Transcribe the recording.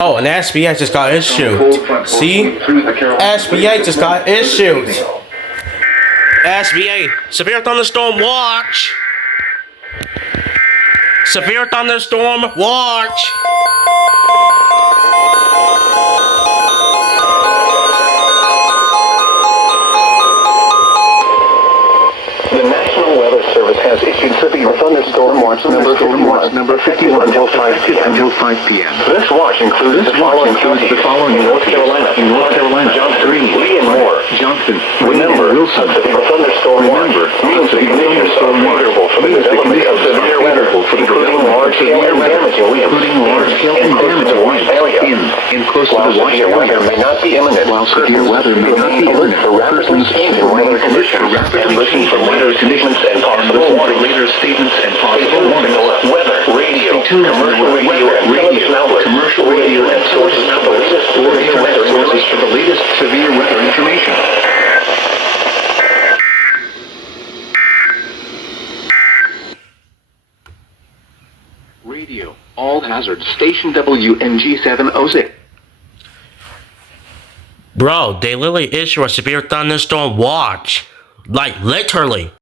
Oh, an SBA just got issued. See? SBA just got issued. SBA, severe thunderstorm watch. Severe thunderstorm watch. The National Weather Service has issued severe thunderstorm watch number 51 until 5 p.m. This watch includes the following in North Carolina, Johnson, Lee, and Moore. Johnson, Remember, Wilson. a severe thunderstorm watch means the conditions are favorable for the development of severe weather, including large-scale and damaging winds in close to the watch area. In close to the watch Severe weather may not be imminent. While severe weather may not be Look imminent, for rapidly changing weather conditions and listen for later statements and possible warnings. later statements and possible warnings. Weather, radio, Stay tuned for commercial radio, and television outlets. commercial radio, and sources for the latest severe weather sources information. for the latest severe weather information. Radio, all hazards, station WNG706. Bro, they literally issue a severe thunderstorm watch. Like, literally.